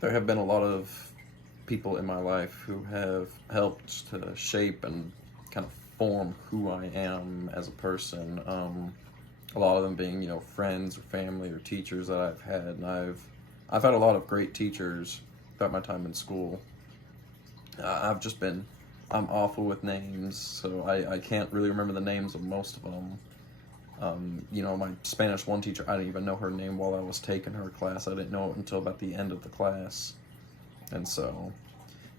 There have been a lot of people in my life who have helped to shape and kind of form who I am as a person. A lot of them being, friends or family or teachers that I've had, and I've had a lot of great teachers throughout my time in school. I've just been I'm awful with names, so I can't really remember the names of most of them. My Spanish 1 teacher, I didn't even know her name while I was taking her class. I didn't know it until about the end of the class. And so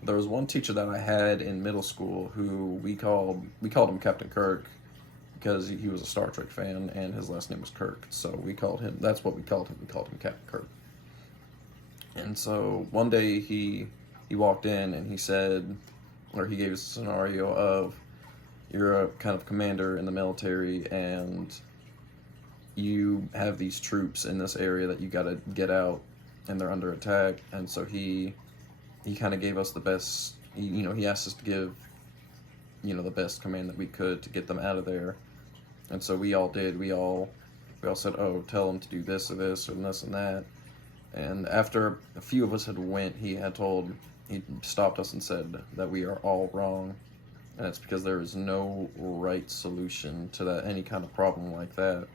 there was one teacher that I had in middle school who we called him Captain Kirk because he was a Star Trek fan and his last name was Kirk. So that's what we called him. We called him Captain Kirk. And so one day he walked in and he said, or he gave us a scenario of, you're a kind of commander in the military and you have these troops in this area that you got to get out and they're under attack. And so he kind of gave us the best, he asked us to give, the best command that we could to get them out of there. And so we all did. We all said, oh, tell them to do this or this or this and that. And after a few of us had went, he stopped us and said that we are all wrong. And it's because there is no right solution to any kind of problem like that.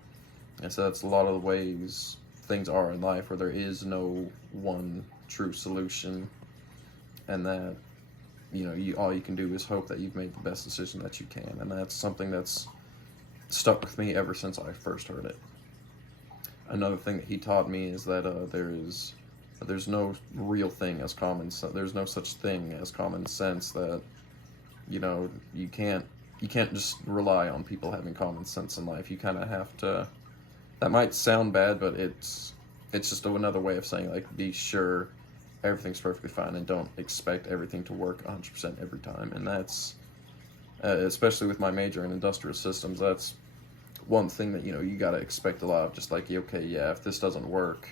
And so that's a lot of the ways things are in life, where there is no one true solution, and that all you can do is hope that you've made the best decision that you can. And that's something that's stuck with me ever since I first heard it. Another thing that he taught me is that there's no real thing as common sense. There's no such thing as common sense. That you can't just rely on people having common sense in life. You kind of have to. That might sound bad, but it's just another way of saying, like, be sure everything's perfectly fine and don't expect everything to work 100% every time. And that's especially with my major in industrial systems. That's one thing that you got to expect a lot of. Just like, okay, yeah, if this doesn't work,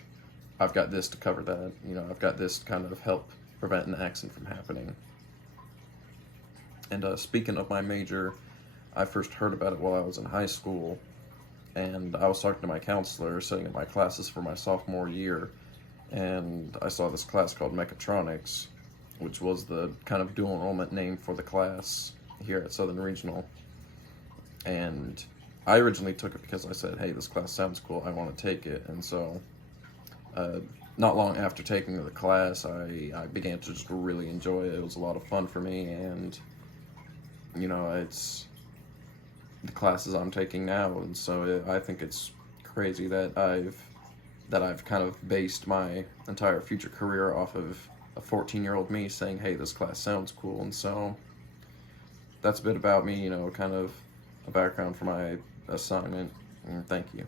I've got this to cover that. I've got this to kind of help prevent an accident from happening. And speaking of my major, I first heard about it while I was in high school, and I was talking to my counselor, setting up my classes for my sophomore year, and I saw this class called Mechatronics, which was the kind of dual enrollment name for the class here at Southern Regional. And I originally took it because I said, hey, this class sounds cool, I want to take it. And so not long after taking the class, I began to just really enjoy it. It was a lot of fun for me, and it's the classes I'm taking now, and so I think it's crazy that I've kind of based my entire future career off of a 14-year-old me saying, hey, this class sounds cool. And so that's a bit about me, kind of a background for my assignment, and thank you.